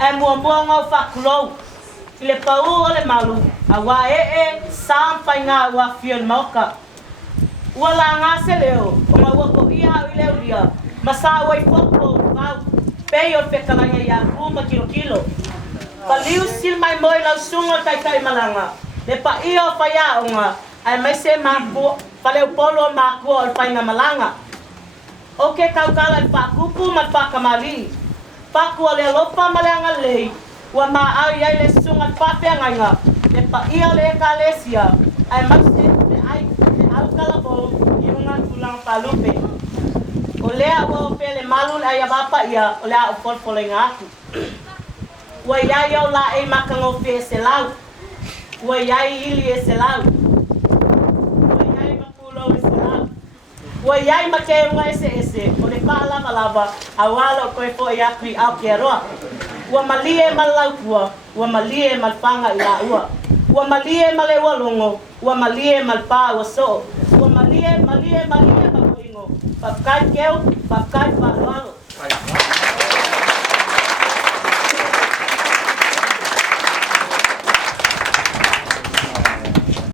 e mua ngau whakulou. I le pau o le malu, a wa sam whai ngā ua whion mauka. Ua la ngā se leo, o ngā ua ko ia au i leo lia, ma sa wai whoko wau, pei o whekalanga ia kuma kilo. Pa liu sil mai moi lau sunga tai malanga, le pa ia o whai a onga, ai mai se mākua, pa leo polo mākua o le whai ngā malanga. O ke kaukala i whakupu ma whakamali, pakua le lopa maleanga lei, ua ma au iai le sunga whawhiangainga, le pa ia le ekalesia, ai mause le au kalabo i runga tulang palupe. O lea ua o pele malu le aia wapa ia, o lea o polpole ngā aku. Ua iai au la e makangofi e se lau, ua iai ili e se lau, ua iai mapulo e se lau, ua iai makeunga ese, o le pālava lava, a wala o koe fo i aku i au ke roa. Ua malie malaupua, ua malie malpanga i la ua. Ua malie male walongo, ua malie malpa ua so. Ua malie maluingo. Pakai keu, pakai pa lalo.